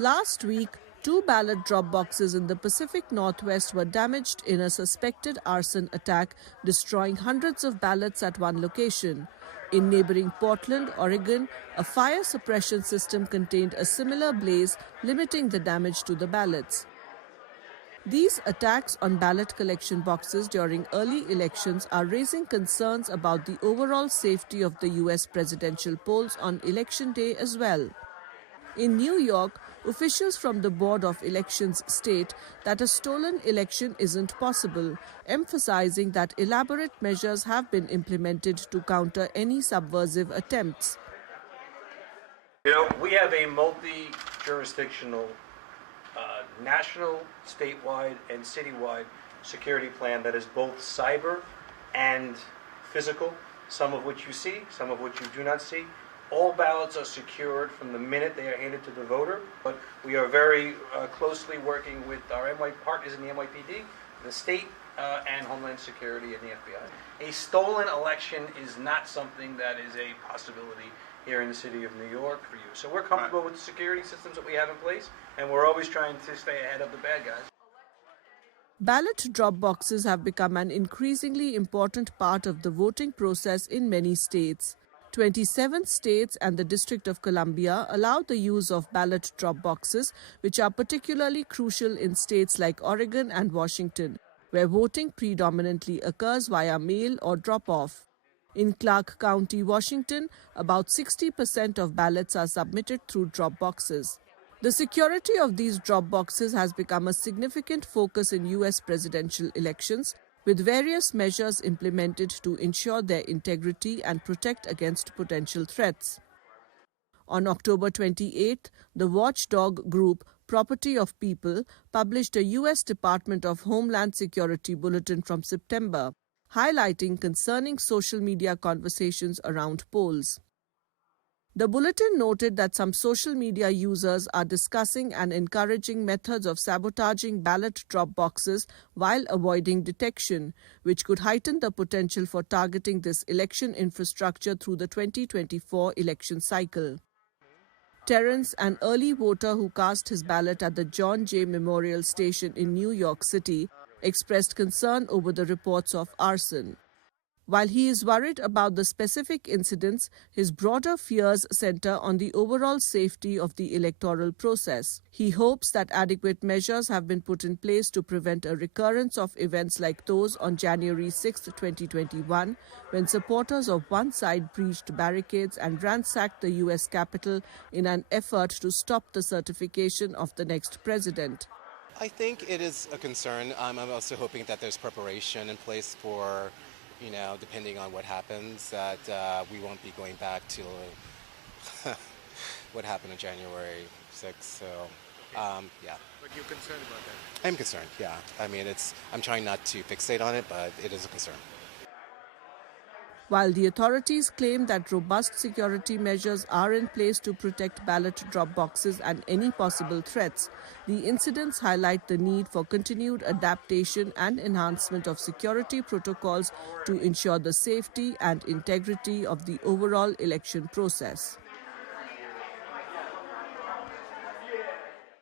Last week, 2 ballot drop boxes in the Pacific Northwest were damaged in a suspected arson attack, destroying hundreds of ballots at one location. In neighbouring Portland, Oregon, a fire suppression system contained a similar blaze, limiting the damage to the ballots. These attacks on ballot collection boxes during early elections are raising concerns about the overall safety of the U.S. presidential polls on Election Day as well. In New York, officials from the Board of Elections state that a stolen election isn't possible, emphasizing that elaborate measures have been implemented to counter any subversive attempts. We have a multi-jurisdictional, national, statewide, and citywide security plan that is both cyber and physical, some of which you see, some of which you do not see. All ballots are secured from the minute they are handed to the voter, but we are very closely working with our partners in the NYPD, the state and Homeland Security and the FBI. A stolen election is not something that is a possibility here in the city of New York for you. So we're comfortable with the security systems that we have in place, and we're always trying to stay ahead of the bad guys. Ballot drop boxes have become an increasingly important part of the voting process in many states. 27 states and the District of Columbia allow the use of ballot drop boxes, which are particularly crucial in states like Oregon and Washington, where voting predominantly occurs via mail or drop-off. In Clark County, Washington, about 60% of ballots are submitted through drop boxes. The security of these drop boxes has become a significant focus in U.S. presidential elections, with various measures implemented to ensure their integrity and protect against potential threats. On October 28, the watchdog group Property of People published a U.S. Department of Homeland Security bulletin from September, highlighting concerning social media conversations around polls. The bulletin noted that some social media users are discussing and encouraging methods of sabotaging ballot drop boxes while avoiding detection, which could heighten the potential for targeting this election infrastructure through the 2024 election cycle. Terrence, an early voter who cast his ballot at the John Jay Memorial Station in New York City, expressed concern over the reports of arson. While he is worried about the specific incidents, his broader fears center on the overall safety of the electoral process. He hopes that adequate measures have been put in place to prevent a recurrence of events like those on January 6, 2021, when supporters of one side breached barricades and ransacked the U.S. Capitol in an effort to stop the certification of the next president. I think it is a concern. I'm also hoping that there's preparation in place for, depending on what happens, that we won't be going back to what happened on January 6th. So, yeah. But you're concerned about that? I'm concerned, yeah. I'm trying not to fixate on it, but it is a concern. While the authorities claim that robust security measures are in place to protect ballot drop boxes and any possible threats, the incidents highlight the need for continued adaptation and enhancement of security protocols to ensure the safety and integrity of the overall election process.